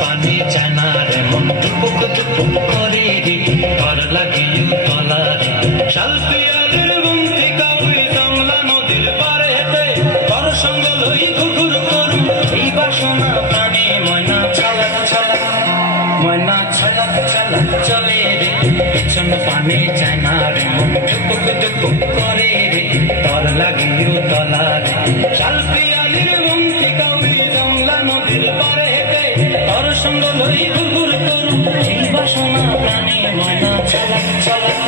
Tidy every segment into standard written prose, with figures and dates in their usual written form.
पानी जाना रे मन टुपुक टुपुक करे रे घर लागियो तला रे शालपियालेर बंती काउरी जंगला नदीर पारे हेते कर संग लई घुघुर करु এই বাসনা প্রাণে ময়না ছলক ছলক ময়না ছলক ছলক চলে রে পিছন পানে যায় না রে মন টুপুক টুপুক করে রে ঘর লাগিयो তলা রে শালপিয়ালের বंती কাউরি জংলা নদীর পারে হেতে कर संग लई घुघुर करु এই বাসনা প্রাণে ময়না ছলক ছলক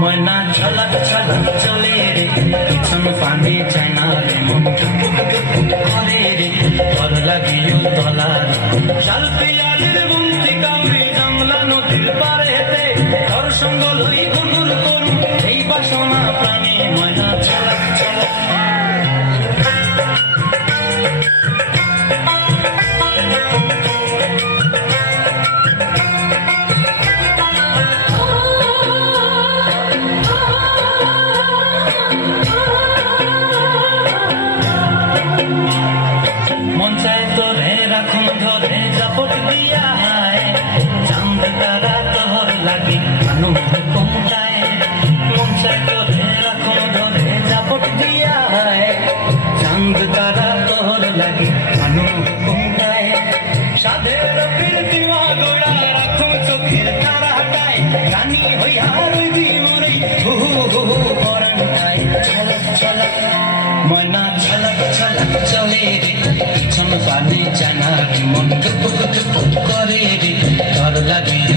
मना छलक छलक चले रे पिछन पानी जाना रे मन टुपुक टुपुक करे रे घर लागियो तला रे शालपियालेर बंती काउरी जंगला नदीर पारे हेते घर संग लई घुघुर करु এই বাসনা প্রাণে ময়না ছলক ছলক मना छलक छलक चले रे पिछन पानी जाना रे मन टुपुक टुपुक करे रे घर लागियो